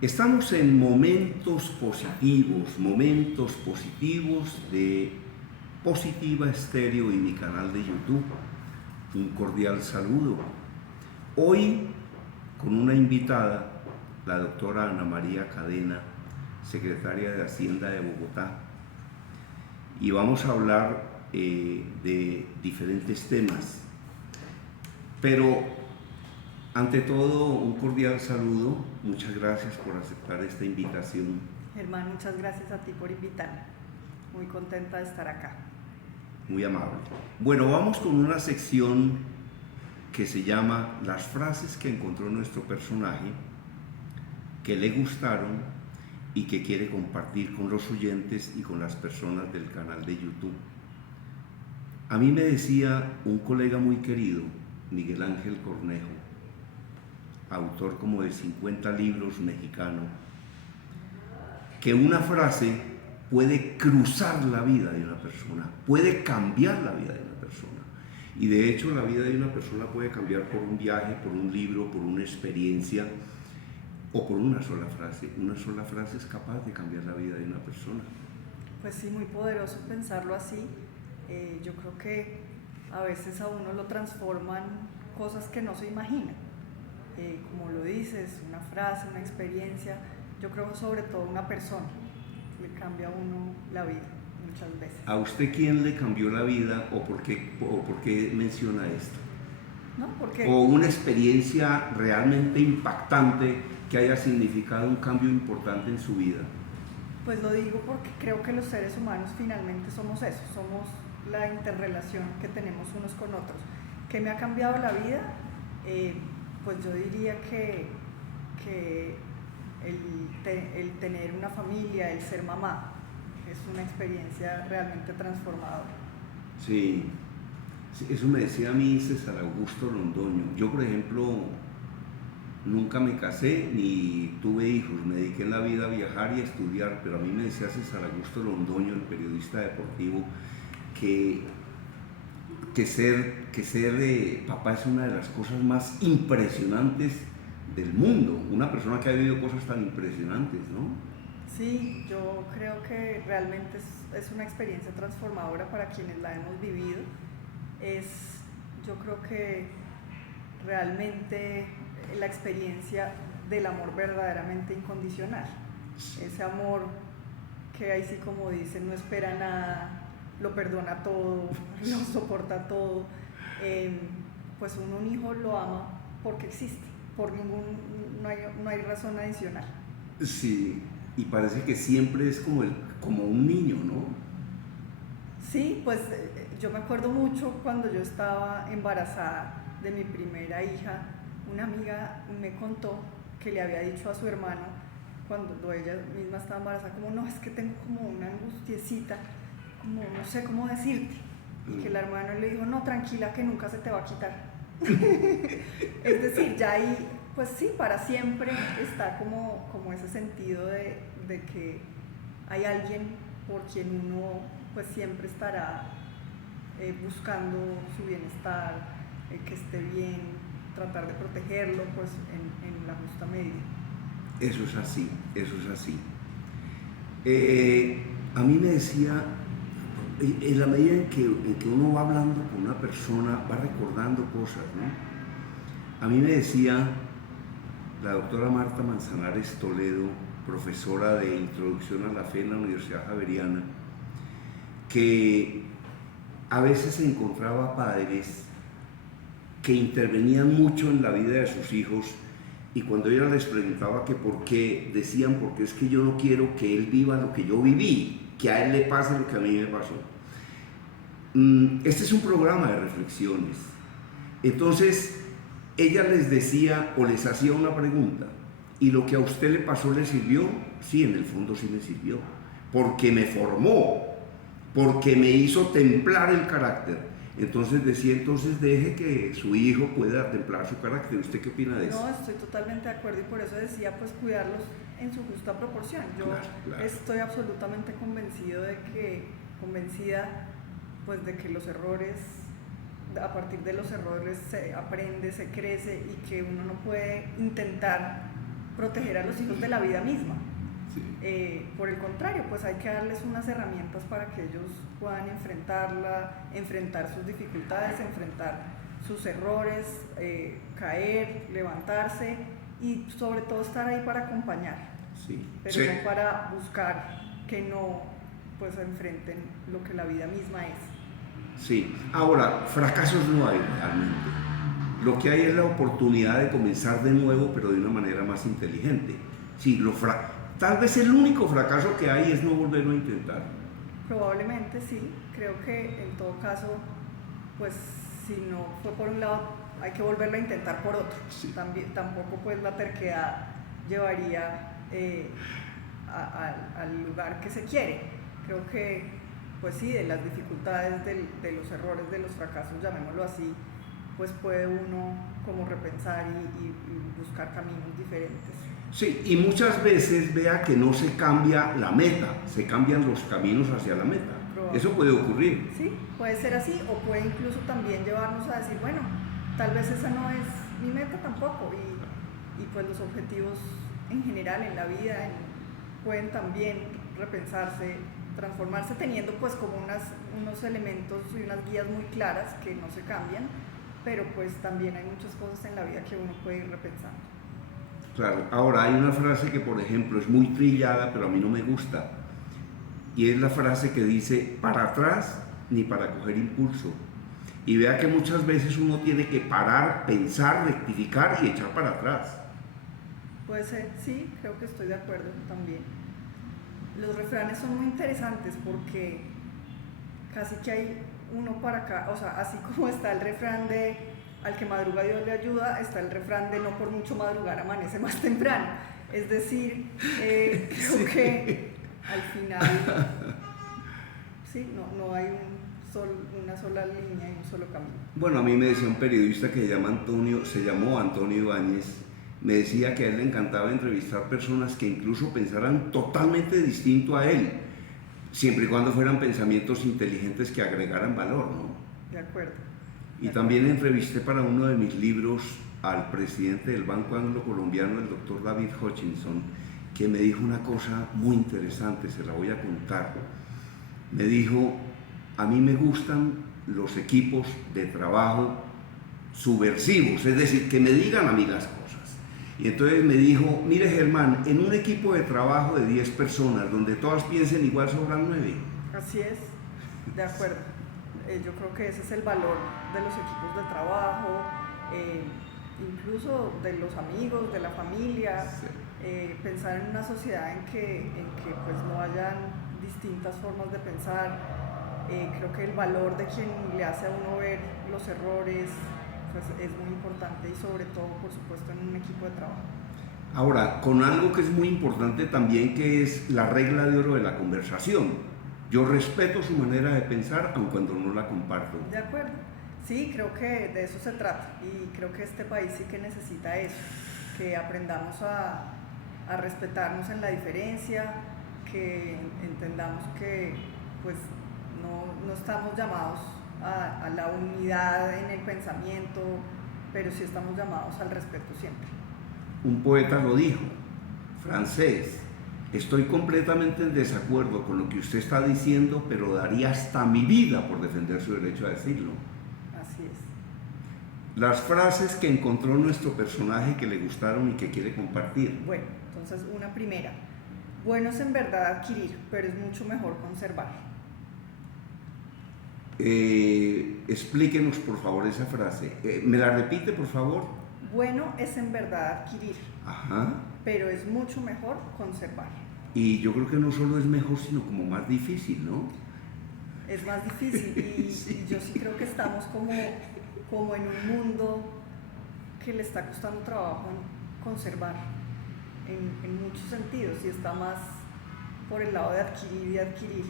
Estamos en momentos positivos de Positiva Estéreo y mi canal de YouTube. Un cordial saludo. Hoy con una invitada, la doctora Ana María Cadena, secretaria de Hacienda de Bogotá, y vamos a hablar de diferentes temas. Pero ante todo, un cordial saludo. Muchas gracias por aceptar esta invitación. Germán, muchas gracias a ti por invitarme. Muy contenta de estar acá. Muy amable. Bueno, vamos con una sección que se llama Las frases que encontró nuestro personaje, que le gustaron y que quiere compartir con los oyentes y con las personas del canal de YouTube. A mí me decía un colega muy querido, Miguel Ángel Cornejo, autor como de 50 libros mexicano, que una frase puede cruzar la vida de una persona, puede cambiar la vida de una persona. Y de hecho la vida de una persona puede cambiar por un viaje, por un libro, por una experiencia o por una sola frase. Una sola frase es capaz de cambiar la vida de una persona. Pues sí, muy poderoso pensarlo así. Yo creo que a veces a uno lo transforman cosas que no se imagina. Como lo dices, una frase, una experiencia, yo creo sobre todo una persona le cambia a uno la vida muchas veces. ¿A usted quién le cambió la vida o por qué menciona esto? ¿No? Porque ¿O una experiencia realmente impactante que haya significado un cambio importante en su vida? pues lo digo porque creo que los seres humanos finalmente somos eso, somos la interrelación que tenemos unos con otros. ¿Qué me ha cambiado la vida? Pues yo diría que el tener una familia, el ser mamá, es una experiencia realmente transformadora. Sí, eso me decía a mí César Augusto Londoño. Yo, por ejemplo, nunca me casé ni tuve hijos, me dediqué en la vida a viajar y a estudiar, pero a mí me decía César Augusto Londoño, el periodista deportivo, que ser papá es una de las cosas más impresionantes del mundo. Una persona que ha vivido cosas tan impresionantes, ¿no? Sí, yo creo que realmente es una experiencia transformadora para quienes la hemos vivido. Yo creo que realmente la experiencia del amor verdaderamente incondicional. Ese amor que ahí sí, como dicen, no espera nada, lo perdona todo, lo soporta todo. Pues uno un hijo lo ama porque existe, no hay razón adicional. Sí, y parece que siempre es como un niño, ¿no? Sí, pues yo me acuerdo mucho cuando yo estaba embarazada de mi primera hija, una amiga me contó que le había dicho a su hermano cuando ella misma estaba embarazada, como no, es que tengo como una angustiecita, como no sé cómo decirte, y que el hermano le dijo, no, tranquila, que nunca se te va a quitar. Es decir, ya ahí, pues sí, para siempre está como ese sentido de que hay alguien por quien uno pues siempre estará buscando su bienestar, que esté bien, tratar de protegerlo pues en la justa medida. Eso es así, eso es así. A mí me decía, en la medida en que uno va hablando con una persona, va recordando cosas, ¿no? A mí me decía la doctora Marta Manzanares Toledo, profesora de Introducción a la Fe en la Universidad Javeriana, que a veces se encontraba padres que intervenían mucho en la vida de sus hijos, y cuando ella les preguntaba que por qué, decían, porque es que yo no quiero que él viva lo que yo viví, que a él le pase lo que a mí me pasó. Este es un programa de reflexiones. Entonces, ella les decía o les hacía una pregunta, ¿y lo que a usted le pasó le sirvió? Sí, en el fondo sí me sirvió, porque me formó, porque me hizo templar el carácter. Entonces decía, entonces deje que su hijo pueda templar su carácter. ¿Usted qué opina de eso? No, estoy totalmente de acuerdo, y por eso decía pues cuidarlos en su justa proporción. Yo Claro. estoy absolutamente convencida pues de que los errores, a partir de los errores se aprende, se crece, y que uno no puede intentar proteger a los hijos de la vida misma. Sí. Por el contrario, pues hay que darles unas herramientas para que ellos puedan enfrentar sus dificultades, enfrentar sus errores, caer, levantarse y sobre todo estar ahí para acompañar, Sí. pero Sí. no para buscar que no pues enfrenten lo que la vida misma es. Sí. Ahora, fracasos no hay realmente. Lo que hay es la oportunidad de comenzar de nuevo, pero de una manera más inteligente. Sí, tal vez el único fracaso que hay es no volverlo a intentar. Probablemente sí, creo que en todo caso, pues si no fue por un lado, hay que volverlo a intentar por otro. Sí. Tampoco pues la terquedad llevaría al lugar que se quiere. Creo que, pues sí, de las dificultades, de los errores, de los fracasos, llamémoslo así, pues puede uno como repensar y buscar caminos diferentes. Sí, y muchas veces vea que no se cambia la meta, se cambian los caminos hacia la meta. Eso puede ocurrir. Sí, puede ser así, o puede incluso también llevarnos a decir, bueno, tal vez esa no es mi meta tampoco, y pues los objetivos en general en la vida pueden también repensarse, transformarse teniendo pues como unos elementos y unas guías muy claras que no se cambian, pero pues también hay muchas cosas en la vida que uno puede ir repensando. Claro, ahora hay una frase que por ejemplo es muy trillada, pero a mí no me gusta, y es la frase que dice, para atrás ni para coger impulso. Y vea que muchas veces uno tiene que parar, pensar, rectificar y echar para atrás. Puede ser, sí, creo que estoy de acuerdo también. Los refranes son muy interesantes porque casi que hay uno para acá, o sea, así como está el refrán de al que madruga Dios le ayuda, está el refrán de no por mucho madrugar amanece más temprano. Es decir, creo que al final, sí, no hay una sola línea y un solo camino. Bueno, a mí me decía un periodista que se llamó Antonio Ibáñez, me decía que a él le encantaba entrevistar personas que incluso pensaran totalmente distinto a él, siempre y cuando fueran pensamientos inteligentes que agregaran valor, ¿no? De acuerdo. Y también entrevisté para uno de mis libros al presidente del Banco Anglo-Colombiano, el doctor David Hutchinson, que me dijo una cosa muy interesante, se la voy a contar. Me dijo, a mí me gustan los equipos de trabajo subversivos, es decir, que me digan a mí las cosas. Y entonces me dijo, mire Germán, en un equipo de trabajo de 10 personas, donde todas piensen igual, sobran 9. Así es, de acuerdo. Yo creo que ese es el valor de los equipos de trabajo, incluso de los amigos, de la familia, Sí. Pensar en una sociedad en que pues no hayan distintas formas de pensar. Creo que el valor de quien le hace a uno ver los errores pues es muy importante, y sobre todo, por supuesto, en un equipo de trabajo. Ahora, con algo que es muy importante también, que es la regla de oro de la conversación. Yo respeto su manera de pensar, aun cuando no la comparto. De acuerdo. Sí, creo que de eso se trata, y creo que este país sí que necesita eso, que aprendamos a respetarnos en la diferencia, que entendamos que pues no estamos llamados a la unidad en el pensamiento, pero sí estamos llamados al respeto siempre. Un poeta lo dijo, francés, estoy completamente en desacuerdo con lo que usted está diciendo, pero daría hasta mi vida por defender su derecho a decirlo. Así es. Las frases que encontró nuestro personaje que le gustaron y que quiere compartir. Bueno, entonces una primera. Bueno es en verdad adquirir, pero es mucho mejor conservar. Explíquenos por favor esa frase. ¿Me la repite por favor? Bueno es en verdad adquirir, Ajá. pero es mucho mejor conservar. Y yo creo que no solo es mejor, sino como más difícil, ¿no? Es más difícil y, Sí. y yo sí creo que estamos como en un mundo que le está costando trabajo en conservar en muchos sentidos, y está más por el lado de adquirir y adquirir.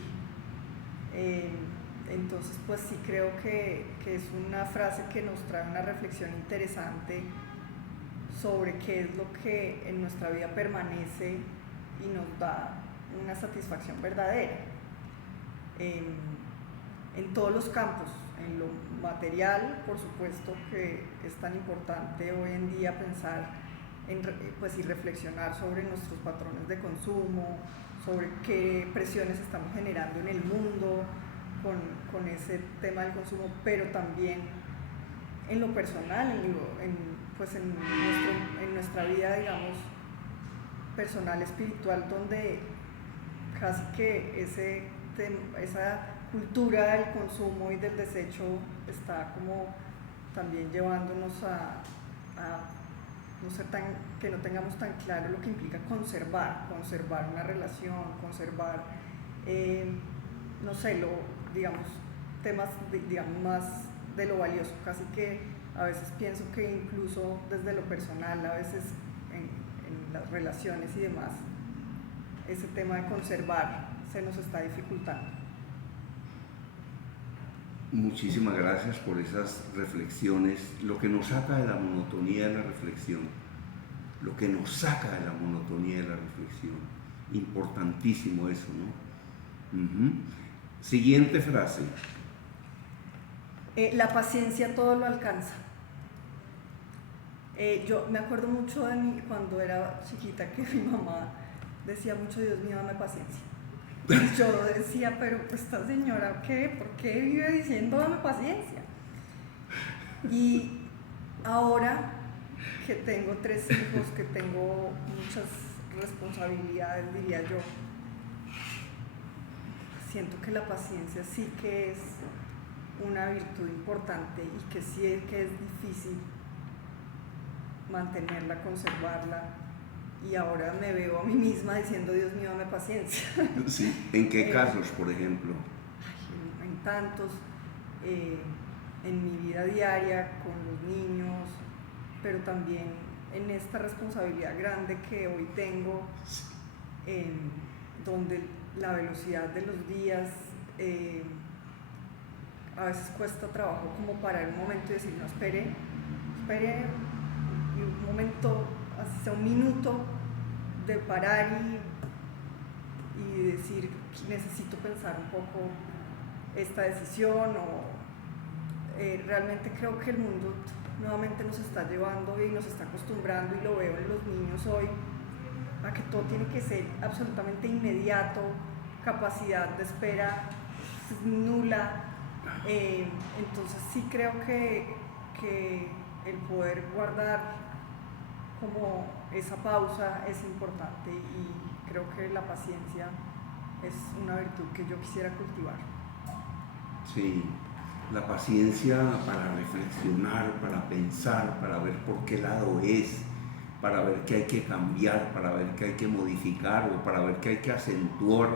Entonces pues sí creo que es una frase que nos trae una reflexión interesante sobre qué es lo que en nuestra vida permanece y nos da una satisfacción verdadera en todos los campos, en lo material, por supuesto, que es tan importante hoy en día pensar pues, y reflexionar sobre nuestros patrones de consumo, sobre qué presiones estamos generando en el mundo con ese tema del consumo, pero también en lo personal, pues en nuestra vida, digamos, personal, espiritual, donde casi que esa cultura del consumo y del desecho está como también llevándonos a no ser que no tengamos tan claro lo que implica conservar una relación, conservar, no sé, digamos, temas, digamos, más de lo valioso. Casi que a veces pienso que incluso desde lo personal, a veces en las relaciones y demás, ese tema de conservar se nos está dificultando. Muchísimas gracias por esas reflexiones. Lo que nos saca de la monotonía de la reflexión, lo que nos saca de la monotonía de la reflexión. Importantísimo eso, ¿no? Siguiente frase. La paciencia todo lo alcanza. Yo me acuerdo mucho de mí cuando era chiquita, que mi mamá decía mucho: Dios mío, dame paciencia. Y yo decía: pero esta señora, ¿qué? ¿Por qué vive diciendo dame paciencia? Y ahora que tengo 3 hijos, que tengo muchas responsabilidades, diría yo, siento que la paciencia sí que es una virtud importante y que sí es que es difícil mantenerla, conservarla. Y ahora me veo a mí misma diciendo: Dios mío, dame paciencia. Sí. ¿En qué casos, por ejemplo? En tantos, en mi vida diaria, con los niños, pero también en esta responsabilidad grande que hoy tengo, donde la velocidad de los días, a veces cuesta trabajo como parar un momento y decir: no, espere un momento, así sea un minuto, de parar y decir: necesito pensar un poco esta decisión, o realmente creo que el mundo nuevamente nos está llevando y nos está acostumbrando, y lo veo en los niños hoy, a que todo tiene que ser absolutamente inmediato, capacidad de espera nula. Entonces sí creo que el poder guardar como esa pausa es importante, y creo que la paciencia es una virtud que yo quisiera cultivar. Sí, la paciencia para reflexionar, para pensar, para ver por qué lado es, para ver qué hay que cambiar, para ver qué hay que modificar, o para ver qué hay que acentuar,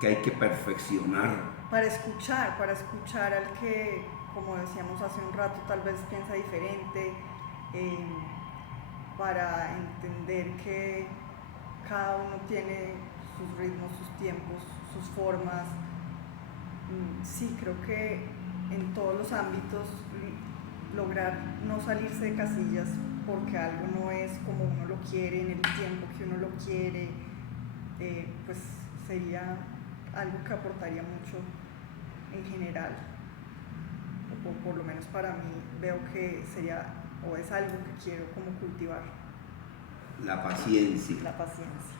qué hay que perfeccionar. Para escuchar al que, como decíamos hace un rato, tal vez piensa diferente, para entender que cada uno tiene sus ritmos, sus tiempos, sus formas. Sí, creo que en todos los ámbitos lograr no salirse de casillas porque algo no es como uno lo quiere, en el tiempo que uno lo quiere, pues sería algo que aportaría mucho en general, o por lo menos para mí veo que sería, o es algo que quiero como cultivar. La paciencia. La paciencia.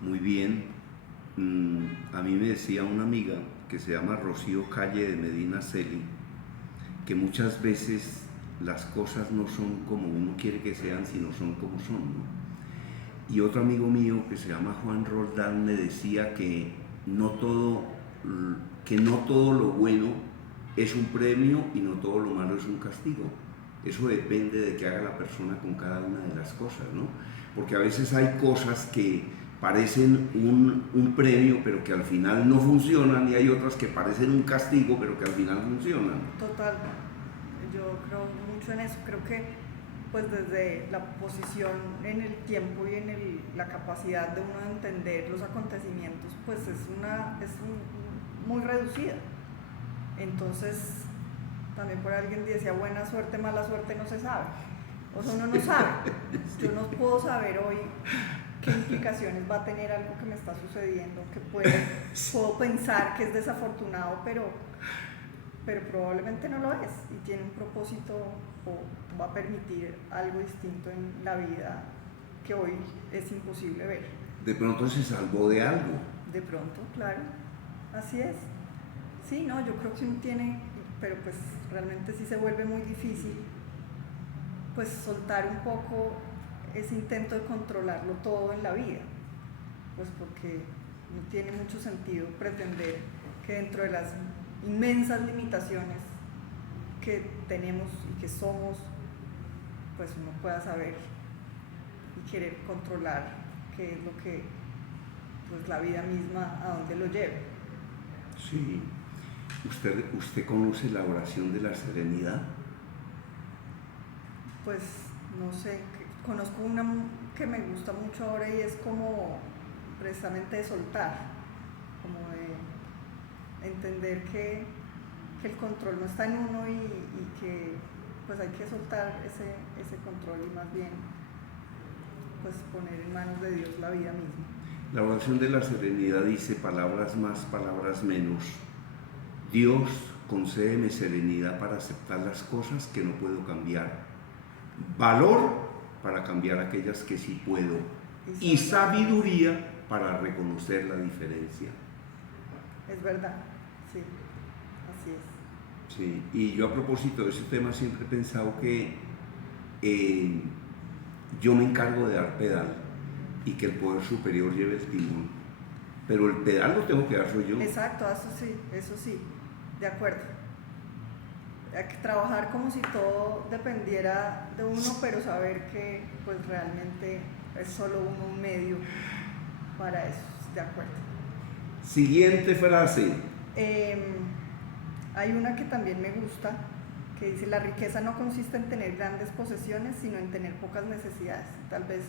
Muy bien. A mí me decía una amiga que se llama Rocío Calle de Medina Celi, que muchas veces las cosas no son como uno quiere que sean, sino son como son, ¿no? Y otro amigo mío que se llama Juan Roldán me decía que no todo lo bueno es un premio y no todo lo malo es un castigo. Eso depende de qué haga la persona con cada una de las cosas, ¿no? Porque a veces hay cosas que parecen un premio, pero que al final no funcionan, y hay otras que parecen un castigo, pero que al final funcionan. Total, yo creo mucho en eso. Creo que pues desde la posición en el tiempo y en la capacidad de uno de entender los acontecimientos, pues es muy reducida. Entonces, también por alguien decía: buena suerte, mala suerte, no se sabe. O sea, uno no sabe. Yo no puedo saber hoy qué implicaciones va a tener algo que me está sucediendo, que puedo pensar que es desafortunado, pero probablemente no lo es, y tiene un propósito, o va a permitir algo distinto en la vida que hoy es imposible ver. De pronto se salvó de algo. De pronto, claro, así es. Sí, no, yo creo que uno tiene, pero pues realmente sí se vuelve muy difícil, pues soltar un poco ese intento de controlarlo todo en la vida, pues porque no tiene mucho sentido pretender que dentro de las inmensas limitaciones que tenemos y que somos, pues uno pueda saber y querer controlar qué es lo que, pues la vida misma a dónde lo lleva. Sí. ¿Usted conoce la oración de la serenidad? Pues no sé, conozco una que me gusta mucho ahora y es como precisamente de soltar, como de entender que el control no está en uno y que pues hay que soltar ese control y más bien pues poner en manos de Dios la vida misma. La oración de la serenidad dice palabras más, palabras menos. Dios, concédeme serenidad para aceptar las cosas que no puedo cambiar, valor para cambiar aquellas que sí puedo y sabiduría para reconocer la diferencia. Es verdad, sí, así es. Sí, y yo a propósito de ese tema siempre he pensado que yo me encargo de dar pedal y que el poder superior lleve el timón, pero el pedal lo tengo que dar soy yo. Exacto, eso sí, de acuerdo. Hay que trabajar como si todo dependiera de uno, pero saber que pues realmente es solo uno un medio para eso, de acuerdo. Siguiente frase. Hay una que también me gusta, que dice: la riqueza no consiste en tener grandes posesiones, sino en tener pocas necesidades. Tal vez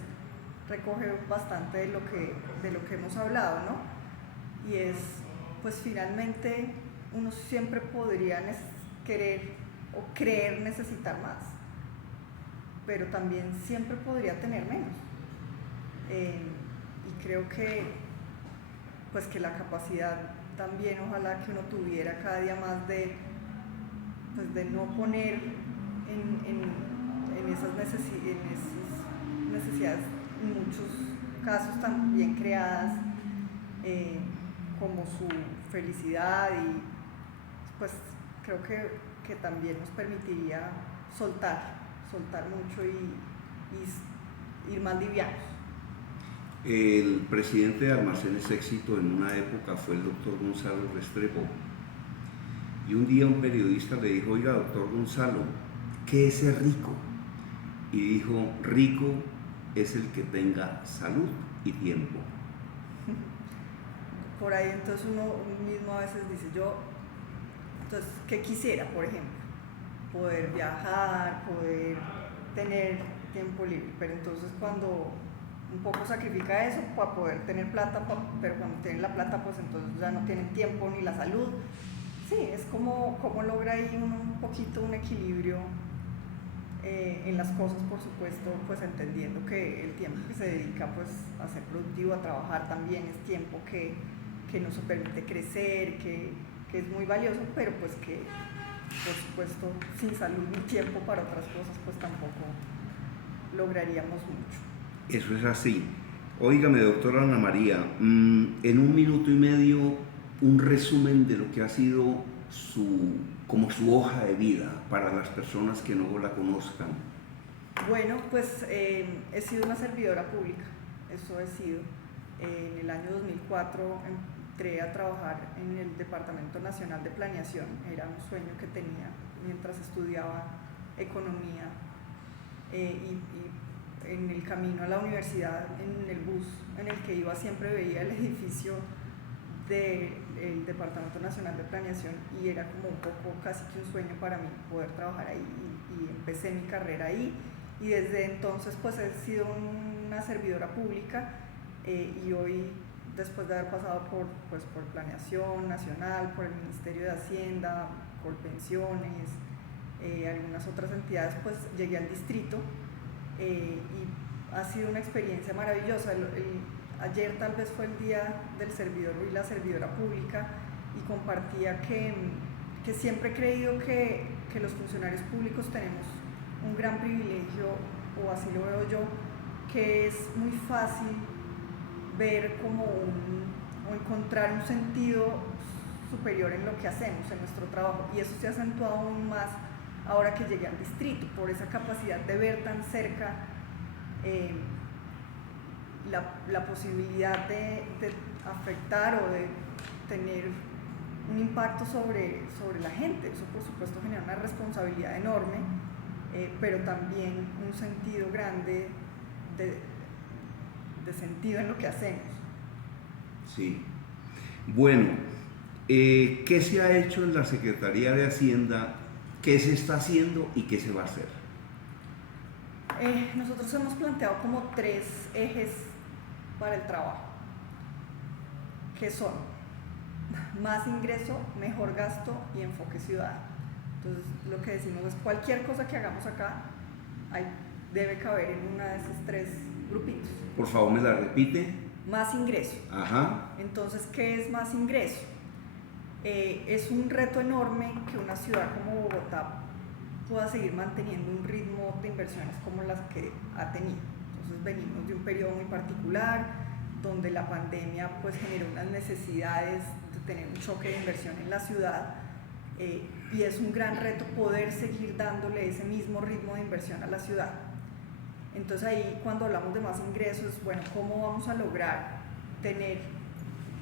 recoge bastante de lo que hemos hablado, ¿no? Y es, pues finalmente uno siempre podría querer o creer necesitar más, pero también siempre podría tener menos. Y creo que, pues que la capacidad también ojalá que uno tuviera cada día más de no poner en esas necesidades, en muchos casos también creadas, como su felicidad, y pues creo que también nos permitiría soltar mucho y ir más livianos. El presidente de Almacenes Éxito en una época fue el doctor Gonzalo Restrepo. Y un día un periodista le dijo: oiga, doctor Gonzalo, ¿qué es ser rico? Y dijo: rico es el que tenga salud y tiempo. Por ahí entonces uno mismo a veces dice: entonces, ¿qué quisiera, por ejemplo? Poder viajar, poder tener tiempo libre, pero entonces cuando un poco sacrifica eso para poder tener plata, pero cuando tienen la plata, pues entonces ya no tienen tiempo ni la salud. Sí, es como logra ahí un poquito un equilibrio en las cosas, por supuesto, pues entendiendo que el tiempo que se dedica pues a ser productivo, a trabajar, también es tiempo que nos permite crecer, que es muy valioso, pero pues que por supuesto sin salud ni tiempo para otras cosas pues tampoco lograríamos mucho. Eso es así. Óigame, doctora Ana María, en un minuto y medio, un resumen de lo que ha sido como su hoja de vida para las personas que no la conozcan. Bueno, pues he sido una servidora pública, eso he sido. En el año 2004 entré a trabajar en el Departamento Nacional de Planeación, era un sueño que tenía mientras estudiaba economía, y en el camino a la universidad, en el bus en el que iba, siempre veía el edificio del Departamento Nacional de Planeación y era como un poco casi que un sueño para mí poder trabajar ahí, y empecé mi carrera ahí, y desde entonces pues he sido una servidora pública, y hoy, después de haber pasado por Planeación Nacional, por el Ministerio de Hacienda, por pensiones, algunas otras entidades, pues llegué al distrito, y ha sido una experiencia maravillosa. Ayer tal vez fue el día del servidor y la servidora pública, y compartía que siempre he creído que los funcionarios públicos tenemos un gran privilegio, o así lo veo yo, que es muy fácil ver como o encontrar un sentido superior en lo que hacemos, en nuestro trabajo, y eso se ha acentuado aún más ahora que llegué al distrito, por esa capacidad de ver tan cerca la posibilidad de afectar o de tener un impacto sobre la gente. Eso por supuesto genera una responsabilidad enorme, pero también un sentido grande de sentido en lo que hacemos. Sí. Bueno, ¿qué se ha hecho en la Secretaría de Hacienda? ¿Qué se está haciendo y qué se va a hacer? Nosotros hemos planteado como 3 ejes para el trabajo, que son más ingreso, mejor gasto y enfoque ciudadano. Entonces, lo que decimos es cualquier cosa que hagamos acá debe caber en una de esos 3 grupitos. Por favor, ¿me la repite? Más ingreso. Ajá. Entonces, ¿qué es más ingreso? Es un reto enorme que una ciudad como Bogotá pueda seguir manteniendo un ritmo de inversiones como las que ha tenido. Entonces venimos de un periodo muy particular donde la pandemia pues generó unas necesidades de tener un choque de inversión en la ciudad, y es un gran reto poder seguir dándole ese mismo ritmo de inversión a la ciudad. Entonces ahí cuando hablamos de más ingresos, bueno, ¿cómo vamos a lograr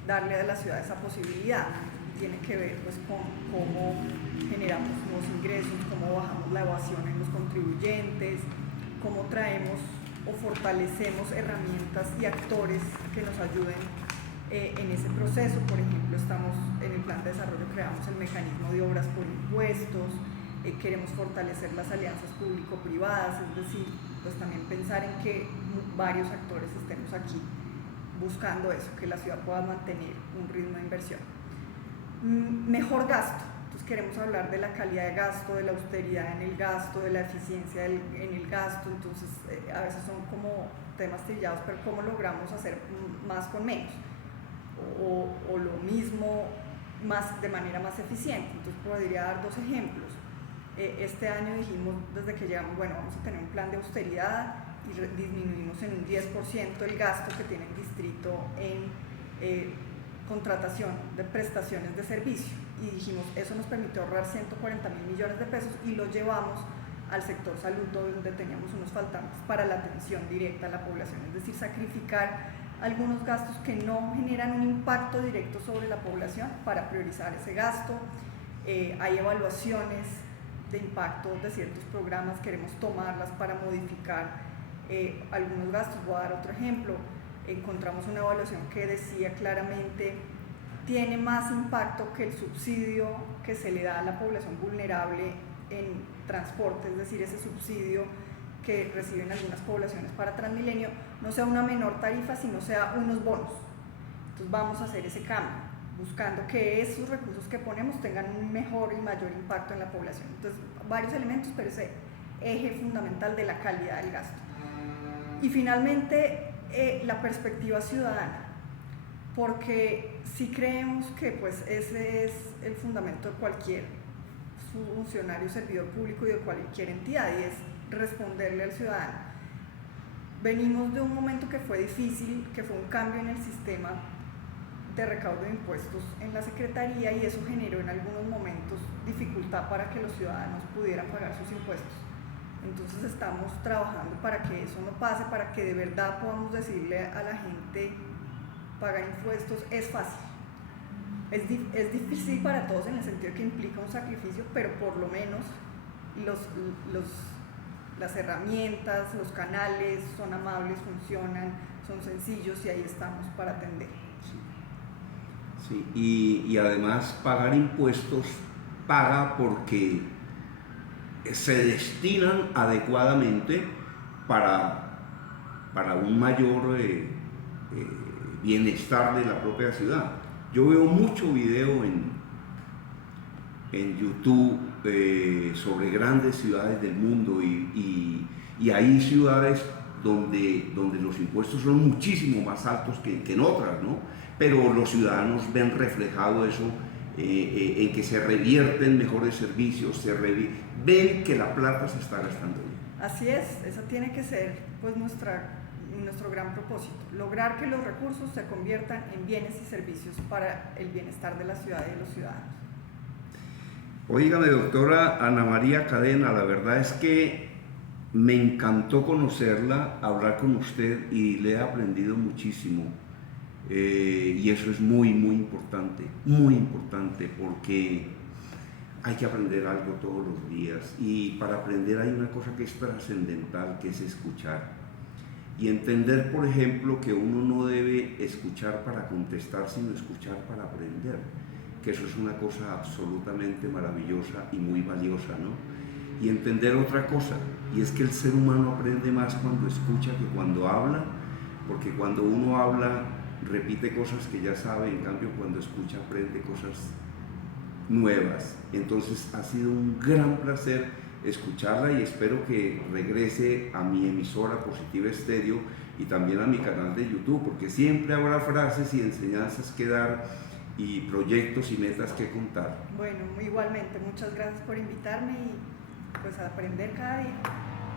darle a la ciudad esa posibilidad? Tiene que ver pues con cómo generamos nuevos ingresos, cómo bajamos la evasión en los contribuyentes, cómo traemos o fortalecemos herramientas y actores que nos ayuden en ese proceso. Por ejemplo, estamos en el plan de desarrollo, creamos el mecanismo de obras por impuestos, queremos fortalecer las alianzas público-privadas, es decir, pues también pensar en que varios actores estemos aquí buscando eso, que la ciudad pueda mantener un ritmo de inversión. Mejor gasto. Entonces queremos hablar de la calidad de gasto, de la austeridad en el gasto, de la eficiencia en el gasto. Entonces a veces son como temas trillados, pero cómo logramos hacer más con menos o lo mismo de manera más eficiente. Entonces podría dar 2 ejemplos. Este año dijimos desde que llegamos, bueno, vamos a tener un plan de austeridad y disminuimos en un 10% el gasto que tiene el distrito en contratación de prestaciones de servicio, y dijimos eso nos permitió ahorrar 140.000 millones de pesos y lo llevamos al sector salud, donde teníamos unos faltantes para la atención directa a la población, es decir, sacrificar algunos gastos que no generan un impacto directo sobre la población para priorizar ese gasto. Hay evaluaciones de impacto de ciertos programas, queremos tomarlas para modificar algunos gastos. Voy a dar otro ejemplo. Encontramos una evaluación que decía claramente tiene más impacto que el subsidio que se le da a la población vulnerable en transporte, es decir, ese subsidio que reciben algunas poblaciones para Transmilenio, no sea una menor tarifa, sino sea unos bonos. Entonces vamos a hacer ese cambio, buscando que esos recursos que ponemos tengan un mejor y mayor impacto en la población. Entonces, varios elementos, pero ese eje fundamental de la calidad del gasto. Y finalmente, la perspectiva ciudadana, porque sí creemos que pues ese es el fundamento de cualquier funcionario, servidor público y de cualquier entidad, y es responderle al ciudadano. Venimos de un momento que fue difícil, que fue un cambio en el sistema de recaudo de impuestos en la Secretaría, y eso generó en algunos momentos dificultad para que los ciudadanos pudieran pagar sus impuestos. Entonces estamos trabajando para que eso no pase, para que de verdad podamos decirle a la gente pagar impuestos es fácil. Es difícil para todos en el sentido que implica un sacrificio, pero por lo menos las herramientas, los canales son amables, funcionan, son sencillos, y ahí estamos para atender. Sí. Y además pagar impuestos paga porque se destinan adecuadamente para un mayor bienestar de la propia ciudad. Yo veo mucho video en YouTube sobre grandes ciudades del mundo, y hay ciudades donde los impuestos son muchísimo más altos que en otras, ¿no? Pero los ciudadanos ven reflejado eso en que se revierten mejores servicios, ven que la plata se está gastando bien. Así es, esa tiene que ser pues nuestra nuestro gran propósito, lograr que los recursos se conviertan en bienes y servicios para el bienestar de la ciudad y de los ciudadanos. Óigame, doctora Ana María Cadena, la verdad es que me encantó conocerla, hablar con usted y le he aprendido muchísimo. Y eso es muy importante, porque hay que aprender algo todos los días, y para aprender hay una cosa que es trascendental, que es escuchar. Y entender, por ejemplo, que uno no debe escuchar para contestar, sino escuchar para aprender, que eso es una cosa absolutamente maravillosa y muy valiosa, ¿no? Y entender otra cosa, y es que el ser humano aprende más cuando escucha que cuando habla, porque cuando uno habla repite cosas que ya sabe, en cambio cuando escucha aprende cosas nuevas. Entonces ha sido un gran placer escucharla y espero que regrese a mi emisora Positiva Estéreo y también a mi canal de YouTube, porque siempre habrá frases y enseñanzas que dar y proyectos y metas que contar. Bueno, igualmente, muchas gracias por invitarme y pues a aprender cada día.